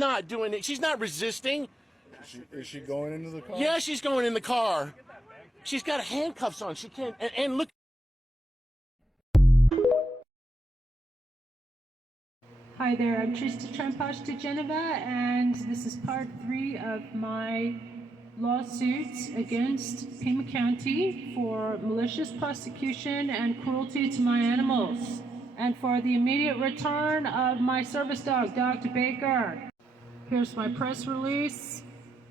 not doing it. She's not resisting. Is she going into the car? Yeah, she's going in the car. She's got handcuffs on. She can't. And look. Hi there, I'm Trista Trampash-Geneva, and this is part 3 of my lawsuits against Pima County for malicious prosecution and cruelty to my animals, and for the immediate return of my service dog, Dr. Baker. Here's my press release.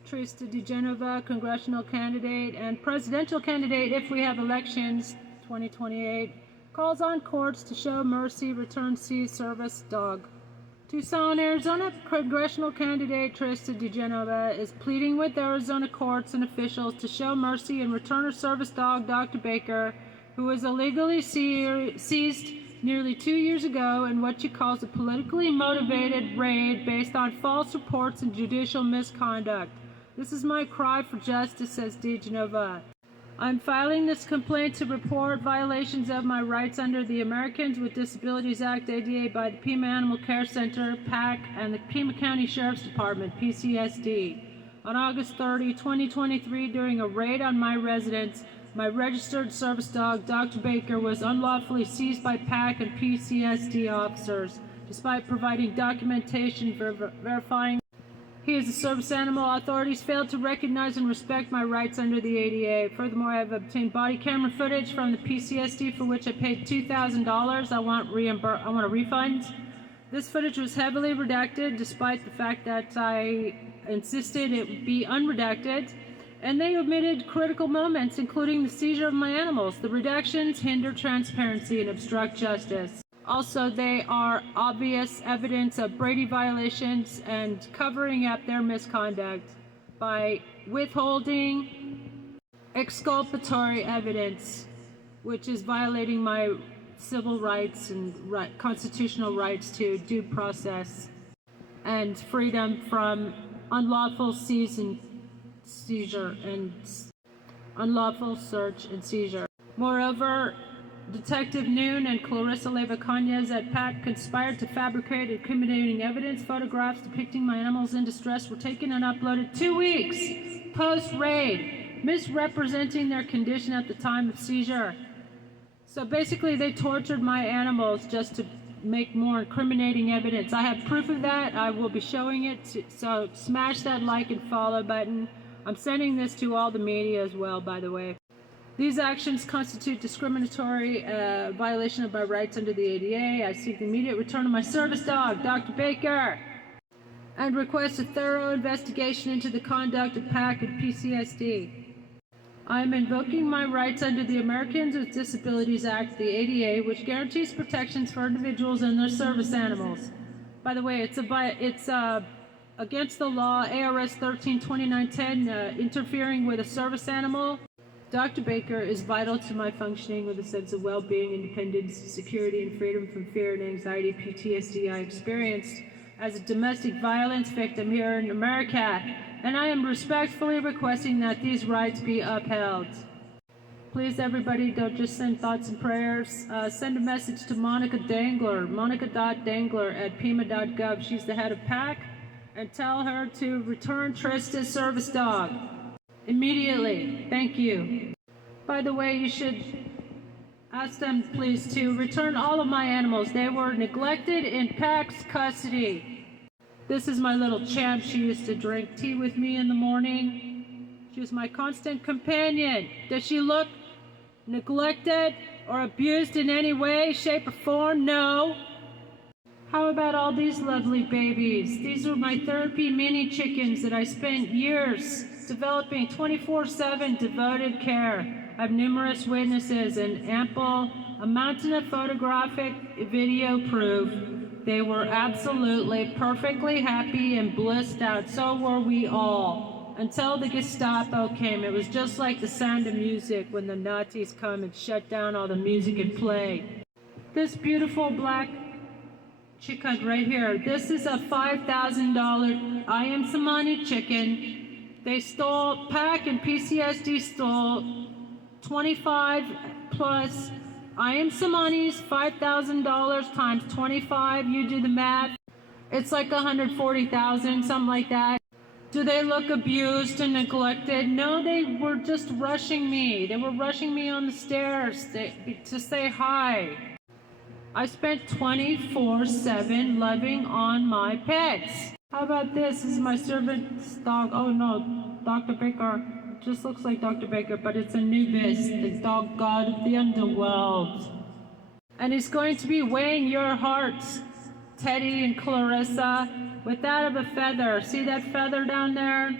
Trista DeGenova, congressional candidate and presidential candidate if we have elections 2028, calls on courts to show mercy, return seized service dog. Tucson, Arizona congressional candidate Trista DeGenova is pleading with Arizona courts and officials to show mercy and return her service dog, Dr. Baker, who was illegally seized nearly 2 years ago in what she calls a politically motivated raid based on false reports and judicial misconduct. This is my cry for justice, says DeGenova. I'm filing this complaint to report violations of my rights under the Americans with Disabilities Act, ADA, by the Pima Animal Care Center, PAC, and the Pima County Sheriff's Department, PCSD. On August 30, 2023, during a raid on my residence, my registered service dog, Dr. Baker, was unlawfully seized by PAC and PCSD officers, despite providing documentation verifying he is a service animal. Authorities failed to recognize and respect my rights under the ADA. Furthermore, I have obtained body camera footage from the PCSD for which I paid $2,000. I want a refund. This footage was heavily redacted, despite the fact that I insisted it be unredacted, and they omitted critical moments, including the seizure of my animals. The redactions hinder transparency and obstruct justice. Also, they are obvious evidence of Brady violations and covering up their misconduct by withholding exculpatory evidence, which is violating my civil rights and constitutional rights to due process and freedom from unlawful seizure and unlawful search and seizure. Moreover, Detective Noon and Clarissa Leyva-Cañas at PAC conspired to fabricate incriminating evidence. Photographs depicting my animals in distress were taken and uploaded 2 weeks post-raid, misrepresenting their condition at the time of seizure. So basically, they tortured my animals just to make more incriminating evidence. I have proof of that. I will be showing it. So smash that like and follow button. I'm sending this to all the media as well, by the way. These actions constitute discriminatory violation of my rights under the ADA. I seek the immediate return of my service dog, Dr. Baker, and request a thorough investigation into the conduct of PAC and PCSD. I am invoking my rights under the Americans with Disabilities Act, the ADA, which guarantees protections for individuals and their service animals. By the way, it's against the law, ARS 13-2910, interfering with a service animal. Dr. Baker is vital to my functioning with a sense of well-being, independence, security, and freedom from fear and anxiety, PTSD I experienced as a domestic violence victim here in America, and I am respectfully requesting that these rights be upheld. Please, everybody, don't just send thoughts and prayers. Send a message to Monica Dangler, monica.dangler@pima.gov. She's the head of PAC, and tell her to return Trista's service dog immediately. Thank you. By the way, you should ask them, please, to return all of my animals. They were neglected in PAC's custody. This is my little champ. She used to drink tea with me in the morning. She was my constant companion. Does she look neglected or abused in any way, shape, or form? No. How about all these lovely babies? These are my therapy mini chickens that I spent years developing 24/7 devoted care. I have numerous witnesses and a mountain of photographic video proof. They were absolutely perfectly happy and blissed out. So were we all. Until the Gestapo came. It was just like the Sound of Music when the Nazis come and shut down all the music and play. This beautiful black chicken right here. This is a $5,000 I Am Samani chicken. They stole, PAC and PCSD stole 25 plus I Am Samani's $5,000 times 25. You do the math. It's like 140,000, something like that. Do they look abused and neglected? No, they were just rushing me. They were rushing me on the stairs to say hi. I spent 24/7 loving on my pets. How about this? This is my servant's dog. Oh no, Dr. Baker. It just looks like Dr. Baker, but it's Anubis, the dog god of the underworld. And he's going to be weighing your hearts, Teddy and Clarissa, with that of a feather. See that feather down there?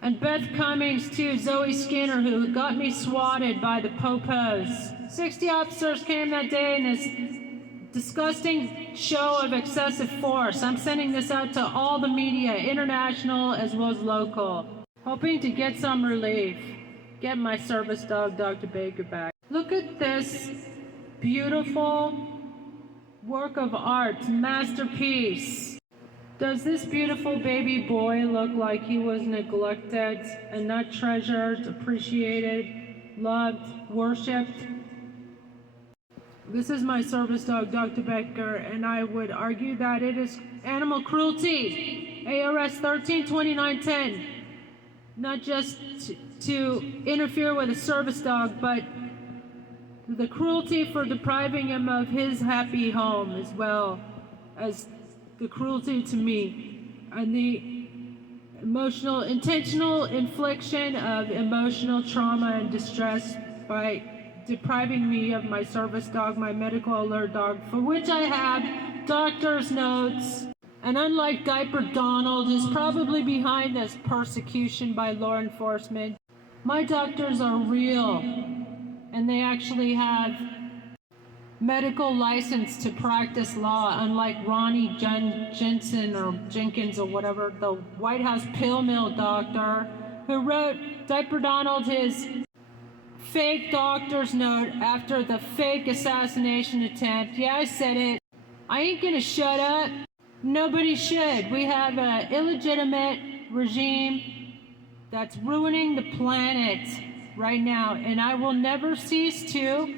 And Beth Cummings too, Zoe Skinner, who got me swatted by the popos. 60 officers came that day in this disgusting show of excessive force. I'm sending this out to all the media, international as well as local, hoping to get some relief. Get my service dog, Dr. Baker, back. Look at this beautiful work of art, masterpiece. Does this beautiful baby boy look like he was neglected and not treasured, appreciated, loved, worshipped? This is my service dog, Dr. Becker, and I would argue that it is animal cruelty. ARS 13-2910. Not just to interfere with a service dog, but the cruelty for depriving him of his happy home, as well as the cruelty to me, and the intentional infliction of emotional trauma and distress by depriving me of my service dog, my medical alert dog, for which I have doctor's notes. And unlike Diaper Donald, who's probably behind this persecution by law enforcement, my doctors are real, and they actually have medical license to practice law, unlike Ronnie Jensen or Jenkins or whatever, the White House pill mill doctor who wrote Diaper Donald his fake doctor's note after the fake assassination attempt. Yeah, I said it. I ain't gonna shut up. Nobody should. We have an illegitimate regime that's ruining the planet right now, and I will never cease to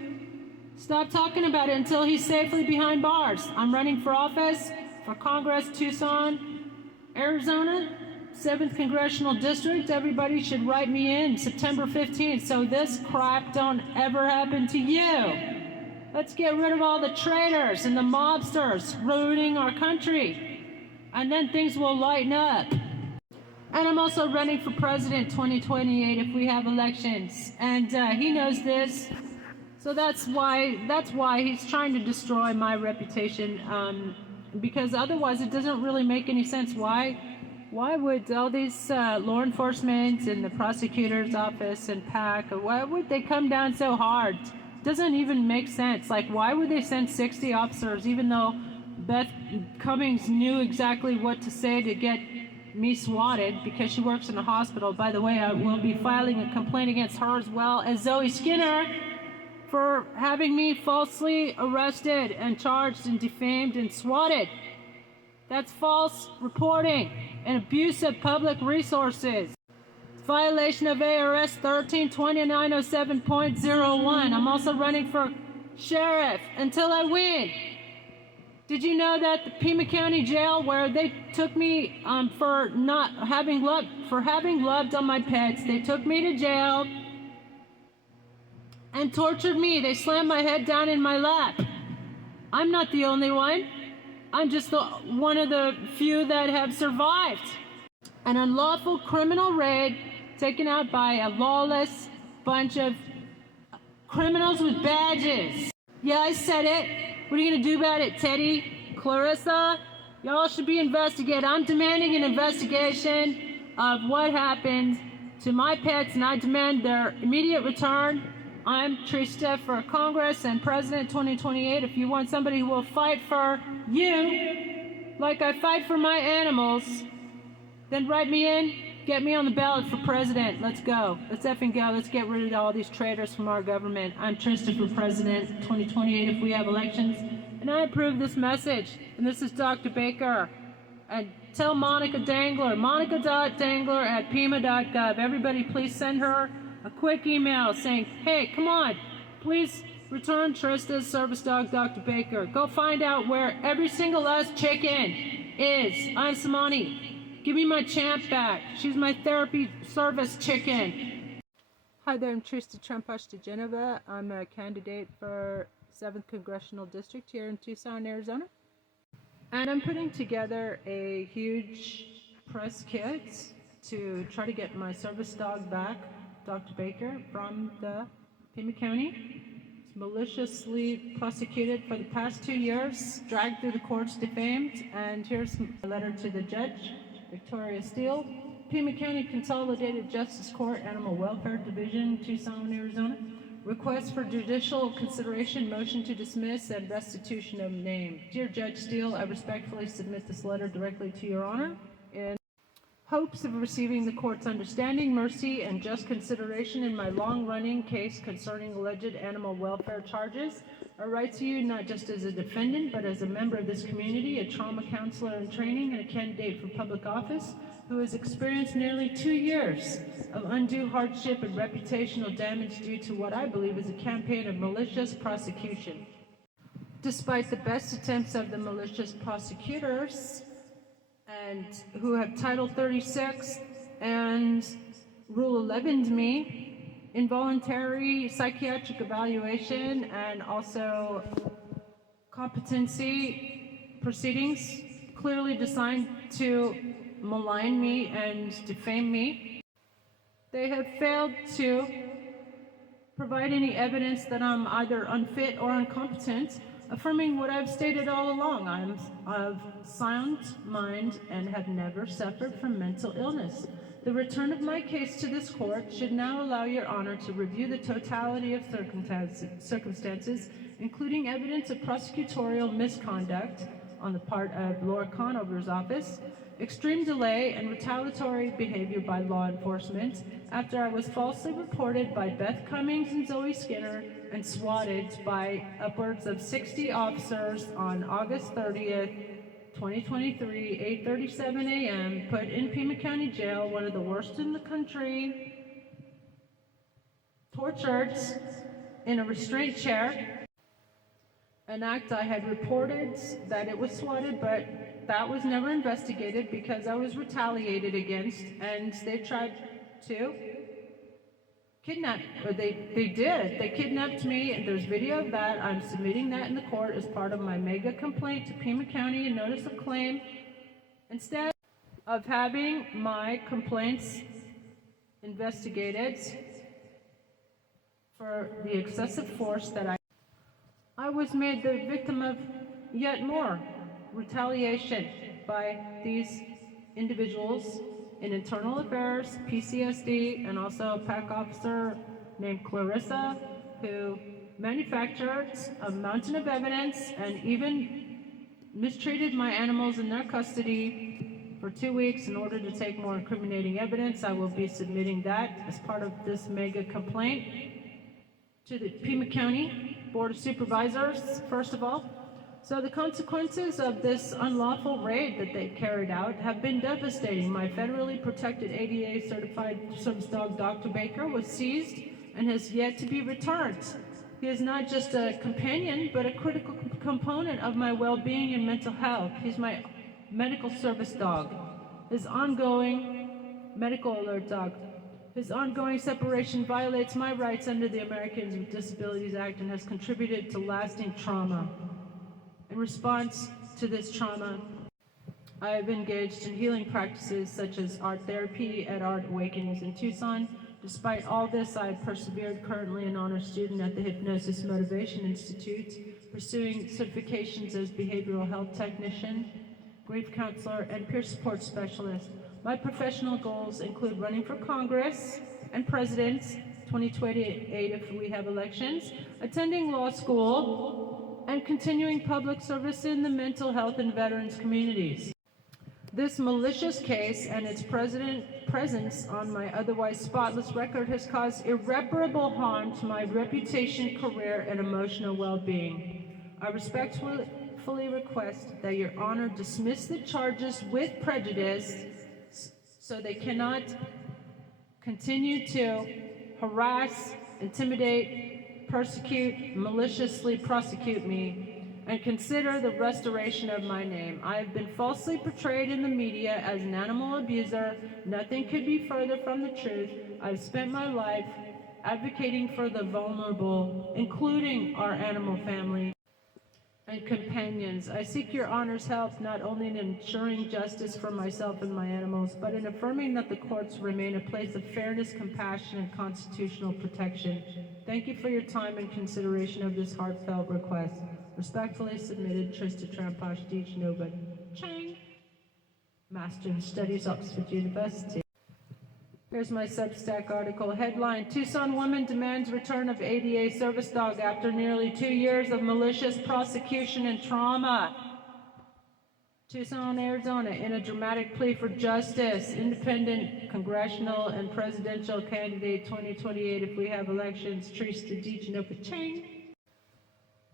stop talking about it until he's safely behind bars. I'm running for office for Congress, Tucson, Arizona, 7th Congressional District. Everybody should write me in September 15th so this crap don't ever happen to you. Let's get rid of all the traitors and the mobsters ruining our country, and then things will lighten up. And I'm also running for president 2028 if we have elections, and he knows this. So that's why he's trying to destroy my reputation, because otherwise it doesn't really make any sense. Why would all these law enforcement and the prosecutor's office and PAC, why would they come down so hard? Doesn't even make sense. Like, why would they send 60 officers, even though Beth Cummings knew exactly what to say to get me swatted, because she works in a hospital. By the way, I will be filing a complaint against her as well as Zoe Skinner for having me falsely arrested and charged and defamed and swatted. That's false reporting and abuse of public resources. Violation of ARS 13-2907.01. I'm also running for sheriff until I win. Did you know that the Pima County Jail, where they took me for having loved on my pets, they took me to jail and tortured me. They slammed my head down in my lap. I'm not the only one. I'm just one of the few that have survived an unlawful criminal raid taken out by a lawless bunch of criminals with badges. Yeah, I said it. What are you going to do about it, Teddy? Clarissa? Y'all should be investigated. I'm demanding an investigation of what happened to my pets, and I demand their immediate return. I'm Trista for Congress and President 2028. If you want somebody who will fight for you like I fight for my animals, then write me in. Get me on the ballot for president. Let's go. Let's effing go. Let's get rid of all these traitors from our government. I'm Trista for president 2028 if we have elections. And I approve this message. And this is Dr. Baker. And tell Monica Dangler, monica.dangler@pima.gov. Everybody please send her a quick email saying, hey, come on, please Return Trista's service dog, Dr. Baker. Go find out where every single last chicken is. I'm Samani. Give me my champ back. She's my therapy service chicken. Hi there, I'm Trista Geneva. I'm a candidate for 7th Congressional District here in Tucson, Arizona. And I'm putting together a huge press kit to try to get my service dog back, Dr. Baker, from the Pima County. He's maliciously prosecuted for the past 2 years, dragged through the courts, defamed, and here's a letter to the judge, Victoria Steele, Pima County Consolidated Justice Court, Animal Welfare Division, Tucson, Arizona. Request for judicial consideration, motion to dismiss, and restitution of name. Dear Judge Steele, I respectfully submit this letter directly to your honor in hopes of receiving the court's understanding, mercy, and just consideration in my long-running case concerning alleged animal welfare charges. I write to you not just as a defendant, but as a member of this community, a trauma counselor in training, and a candidate for public office who has experienced nearly 2 years of undue hardship and reputational damage due to what I believe is a campaign of malicious prosecution. Despite the best attempts of the malicious prosecutors, and who have Title 36 and Rule 11'd me, involuntary psychiatric evaluation, and also competency proceedings clearly designed to malign me and defame me. They have failed to provide any evidence that I'm either unfit or incompetent, affirming what I've stated all along. I'm of sound mind and have never suffered from mental illness. The return of my case to this court should now allow your honor to review the totality of circumstances, including evidence of prosecutorial misconduct on the part of Laura Conover's office, extreme delay and retaliatory behavior by law enforcement after I was falsely reported by Beth Cummings and Zoe Skinner and swatted by upwards of 60 officers on August 30th, 2023, 8:37 a.m., put in Pima County Jail, one of the worst in the country, tortured in a restraint chair, an act I had reported that it was swatted, but that was never investigated because I was retaliated against, and they tried to kidnap, or they kidnapped me, and there's video of that. I'm submitting that in the court as part of my mega complaint to Pima County, a notice of claim. Instead of having my complaints investigated for the excessive force that I was made the victim of yet more retaliation by these individuals in internal affairs, PCSD, and also a PAC officer named Clarissa, who manufactured a mountain of evidence and even mistreated my animals in their custody for 2 weeks in order to take more incriminating evidence. I will be submitting that as part of this mega complaint to the Pima County Board of Supervisors, first of all. So the consequences of this unlawful raid that they carried out have been devastating. My federally protected ADA certified service dog, Dr. Baker, was seized and has yet to be returned. He is not just a companion, but a critical component of my well-being and mental health. He's my medical service dog, his ongoing medical alert dog. His ongoing separation violates my rights under the Americans with Disabilities Act and has contributed to lasting trauma. In response to this trauma, I have engaged in healing practices such as art therapy at Art Awakenings in Tucson. Despite all this, I have persevered, currently an honor student at the Hypnosis Motivation Institute, pursuing certifications as behavioral health technician, grief counselor, and peer support specialist. My professional goals include running for Congress and President, 2028 if we have elections, attending law school, and continuing public service in the mental health and veterans communities. This malicious case and its presence on my otherwise spotless record has caused irreparable harm to my reputation, career, and emotional well-being. I respectfully request that your honor dismiss the charges with prejudice so they cannot continue to harass, intimidate, maliciously prosecute me, and consider the restoration of my name. I have been falsely portrayed in the media as an animal abuser. Nothing could be further from the truth. I've spent my life advocating for the vulnerable, including our animal family and companions. I seek your honor's help not only in ensuring justice for myself and my animals, but in affirming that the courts remain a place of fairness, compassion, and constitutional protection. Thank you for your time and consideration of this heartfelt request. Respectfully submitted, Trista Trampash Deej Nova Chang, Master of Studies, Oxford University. Here's my Substack article. Headline: Tucson woman demands return of ADA service dog after nearly 2 years of malicious prosecution and trauma. Tucson, Arizona, in a dramatic plea for justice, independent congressional and presidential candidate 2028 if we have elections, Trista Deej Chang,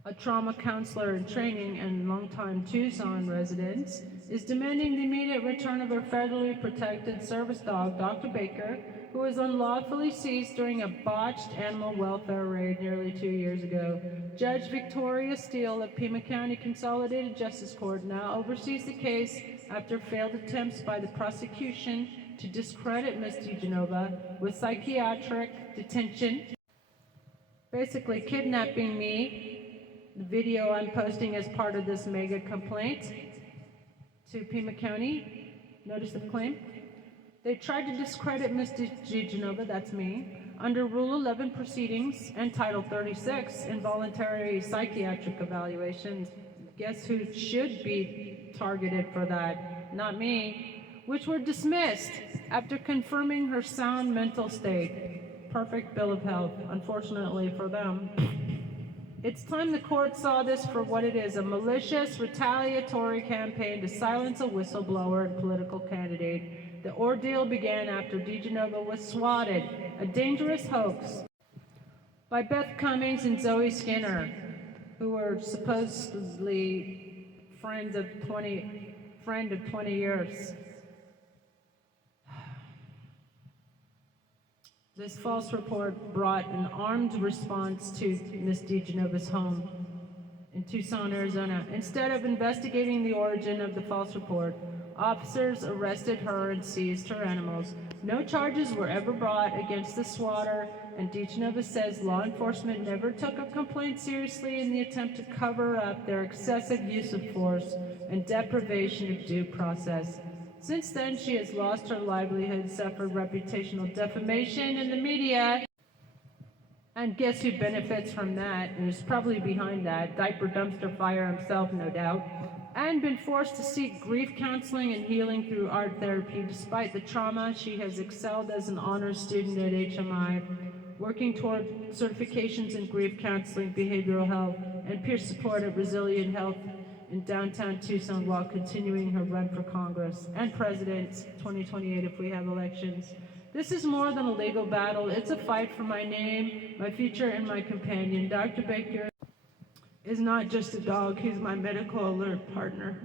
a trauma counselor in training and longtime Tucson resident, is demanding the immediate return of her federally protected service dog, Dr. Baker, who was unlawfully seized during a botched animal welfare raid nearly 2 years ago. Judge Victoria Steele of Pima County Consolidated Justice Court now oversees the case after failed attempts by the prosecution to discredit Ms. DeGenova with psychiatric detention, basically kidnapping me. The video I'm posting as part of this mega complaint to Pima County, notice of claim. They tried to discredit Ms. DeGenova, that's me, under Rule 11 proceedings and Title 36, involuntary psychiatric evaluations. Guess who should be targeted for that? Not me. Which were dismissed after confirming her sound mental state. Perfect bill of health, unfortunately for them. It's time the court saw this for what it is, a malicious, retaliatory campaign to silence a whistleblower and political candidate. The ordeal began after DeGenova was swatted, a dangerous hoax, by Beth Cummings and Zoe Skinner, who were supposedly friend of 20 years. This false report brought an armed response to Ms. DeGenova's home in Tucson, Arizona. Instead of investigating the origin of the false report, officers arrested her and seized her animals. No charges were ever brought against the swatter, and DeGenova says law enforcement never took a complaint seriously in the attempt to cover up their excessive use of force and deprivation of due process. Since then, she has lost her livelihood, suffered reputational defamation in the media, and guess who benefits from that, and is probably behind that? Diaper dumpster fire himself, no doubt, and been forced to seek grief counseling and healing through art therapy. Despite the trauma, she has excelled as an honors student at HMI, working toward certifications in grief counseling, behavioral health, and peer support at Resilient Health in downtown Tucson while continuing her run for Congress and President 2028 if we have elections. This is more than a legal battle. It's a fight for my name, my future, and my companion. Dr. Baker is not just a dog. He's my medical alert partner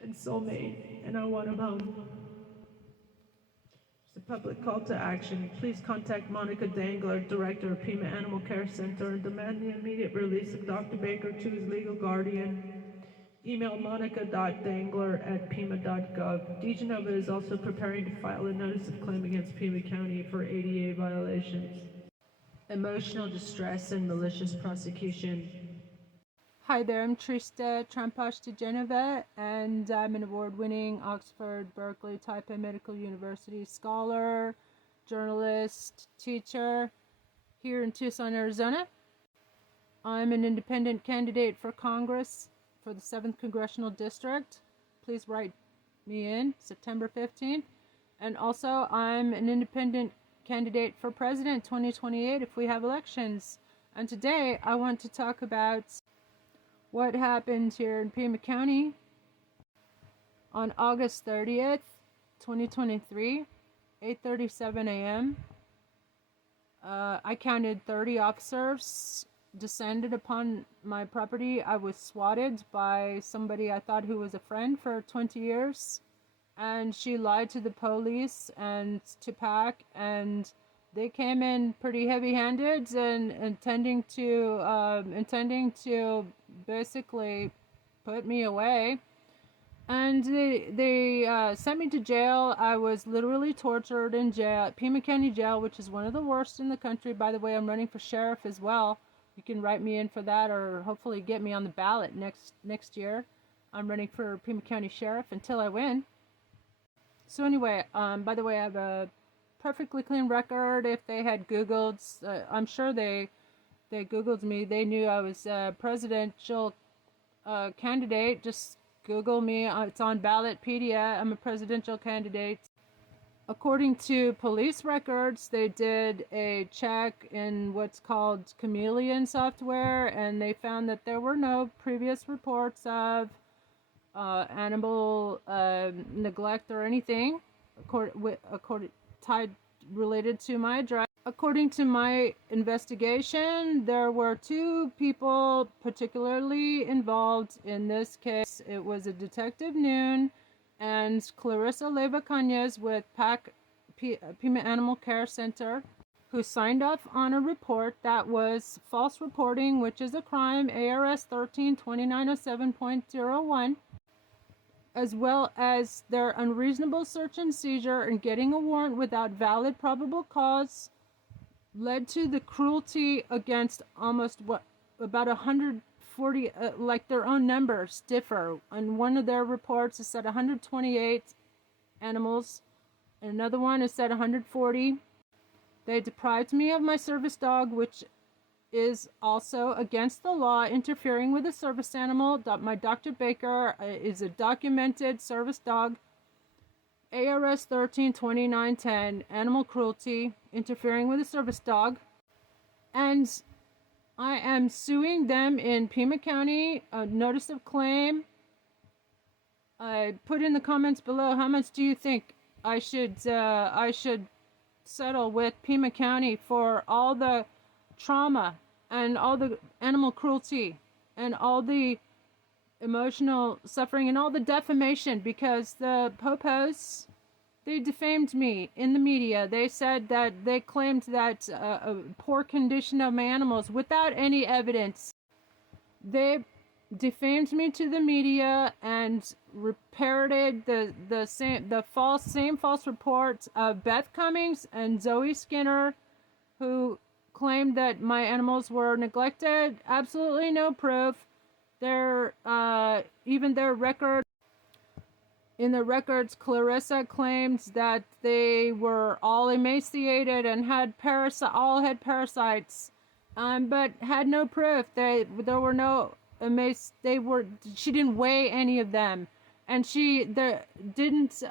and soulmate, and I want him home. It's a public call to action. Please contact Monica Dangler, Director of Pima Animal Care Center, and demand the immediate release of Dr. Baker to his legal guardian. Email monica.dangler@pima.gov. DeGenova is also preparing to file a notice of claim against Pima County for ADA violations. Emotional distress and malicious prosecution. Hi there, I'm Trista Trampash DeGenova, and I'm an award-winning Oxford, Berkeley, Taipei Medical University scholar, journalist, teacher here in Tucson, Arizona. I'm an independent candidate for Congress for the 7th Congressional District. Please write me in September 15th. And also, I'm an independent candidate for President 2028 if we have elections. And today, I want to talk about what happened here in Pima County on August 30th, 2023, 8:37 a.m. I counted 30 officers descended upon my property. I was swatted by somebody I thought who was a friend for 20 years, and she lied to the police and to PAC, and they came in pretty heavy-handed and intending to basically put me away. And they sent me to jail. I was literally tortured in jail, Pima County Jail, which is one of the worst in the country. By the way, I'm running for sheriff as well. You can write me in for that, or hopefully get me on the ballot next year. I'm running for Pima County Sheriff until I win. So anyway, by the way, I have a perfectly clean record. If they had Googled, I'm sure they Googled me. They knew I was a presidential candidate. Just Google me. It's on Ballotpedia. I'm a presidential candidate. According to police records, they did a check in what's called Chameleon software, and they found that there were no previous reports of animal neglect or anything related to my address. According to my investigation, there were 2 people particularly involved in this case. It was a Detective Noon and Clarissa Leva Cañas with Pima Animal Care Center, who signed off on a report that was false reporting, which is a crime, ARS 13-2907.01, as well as their unreasonable search and seizure and getting a warrant without valid probable cause led to the cruelty against almost about 140, like their own numbers differ. On one of their reports, it said 128 animals, and another one it said 140. They deprived me of my service dog, which is also against the law, interfering with a service animal. My Dr. Baker is a documented service dog. ARS 13-2910, animal cruelty, interfering with a service dog. And I am suing them in Pima County, a notice of claim. I put in the comments below, how much do you think I should settle with Pima County for all the trauma and all the animal cruelty and all the emotional suffering and all the defamation, because the popos, they defamed me in the media. They said that they claimed that a poor condition of my animals without any evidence. They defamed me to the media and parroted the same false reports of Beth Cummings and Zoe Skinner, who claimed that my animals were neglected. Absolutely no proof. Even their record, in the records, Clarissa claimed that they were all emaciated and all had parasites, but had no proof. There were no she didn't weigh any of them, and she didn't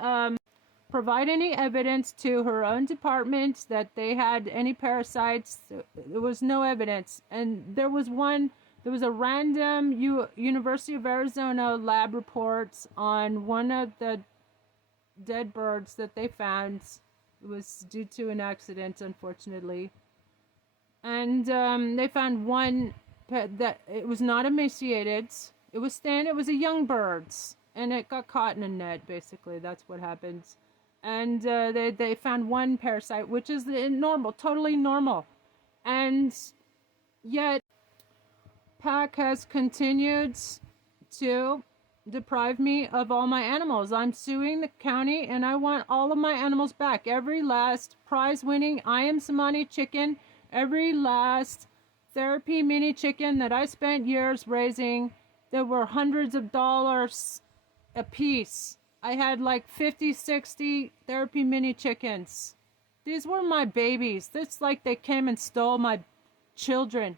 provide any evidence to her own department that they had any parasites. There was no evidence, and there was a random University of Arizona lab report on one of the dead birds that they found. It was due to an accident, unfortunately. And they found one that it was not emaciated. It was thin. It was a young bird, and it got caught in a net. Basically, that's what happened. And they found one parasite, which is normal, totally normal, and yet PAC has continued to deprive me of all my animals. I'm suing the county, and I want all of my animals back. Every last prize-winning I Am Samani chicken, every last therapy mini chicken that I spent years raising, there were hundreds of dollars a piece. I had like 50, 60 therapy mini chickens. These were my babies. It's like they came and stole my children.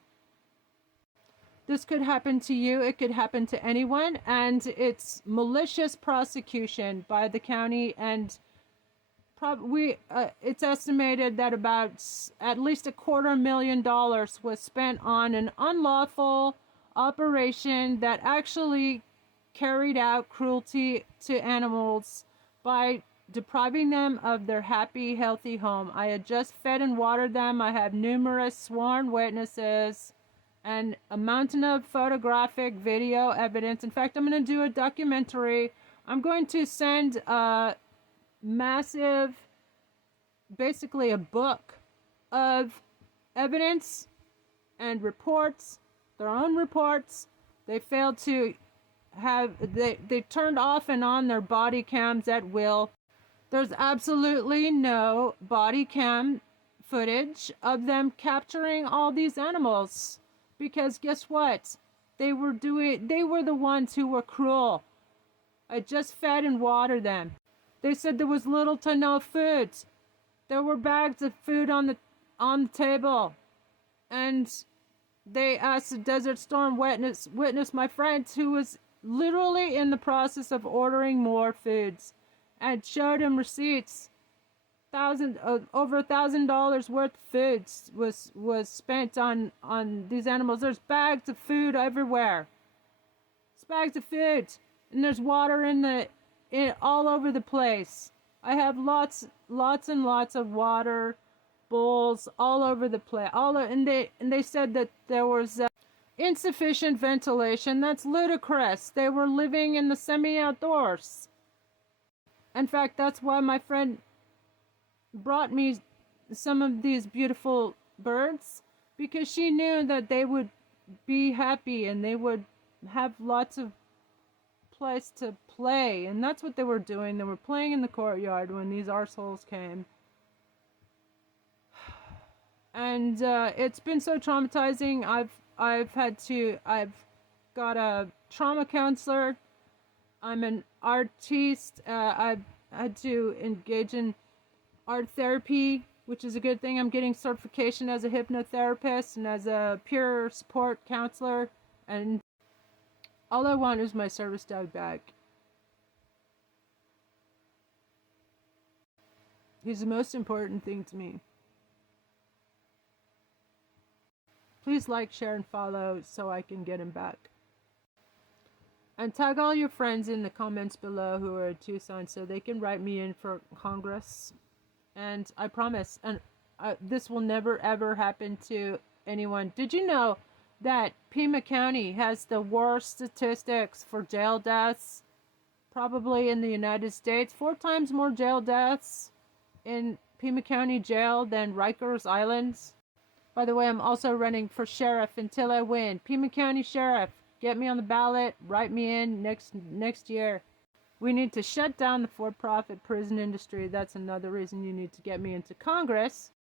This could happen to you. It could happen to anyone. And it's malicious prosecution by the county. And it's estimated that about at least $250,000 was spent on an unlawful operation that actually carried out cruelty to animals by depriving them of their happy, healthy home. I had just fed and watered them. I have numerous sworn witnesses and a mountain of photographic video evidence. In fact, I'm going to do a documentary. I'm going to send a massive, basically a book of evidence and reports, their own reports. They failed to they turned off and on their body cams at will. There's absolutely no body cam footage of them capturing all these animals. Because guess what? They were the ones who were cruel. I just fed and watered them. They said there was little to no food. There were bags of food on the table. And they asked the Desert Storm witness, my friend, who was literally in the process of ordering more foods, and showed him receipts. Over $1,000 worth of foods was spent on these animals. There's bags of food everywhere. It's bags of food, and there's water all over the place. I have lots and lots of water bowls all over the place. And they said that there was insufficient ventilation. That's ludicrous. They were living in the semi-outdoors. In fact, that's why my friend brought me some of these beautiful birds, because she knew that they would be happy and they would have lots of place to play. And that's what they were doing. They were playing in the courtyard when these arseholes came. And it's been so traumatizing. I've got a trauma counselor. I'm an artiste. I've had to engage in art therapy, which is a good thing. I'm getting certification as a hypnotherapist and as a peer support counselor. And all I want is my service dog back. He's the most important thing to me. Please like, share, and follow so I can get him back. And tag all your friends in the comments below who are in Tucson so they can write me in for Congress. And I promise, and this will never ever happen to anyone. Did you know that Pima County has the worst statistics for jail deaths probably in the United States? 4 times more jail deaths in Pima County Jail than Rikers Island. By the way, I'm also running for sheriff until I win. Pima County Sheriff, get me on the ballot, write me in next year. We need to shut down the for-profit prison industry. That's another reason you need to get me into Congress.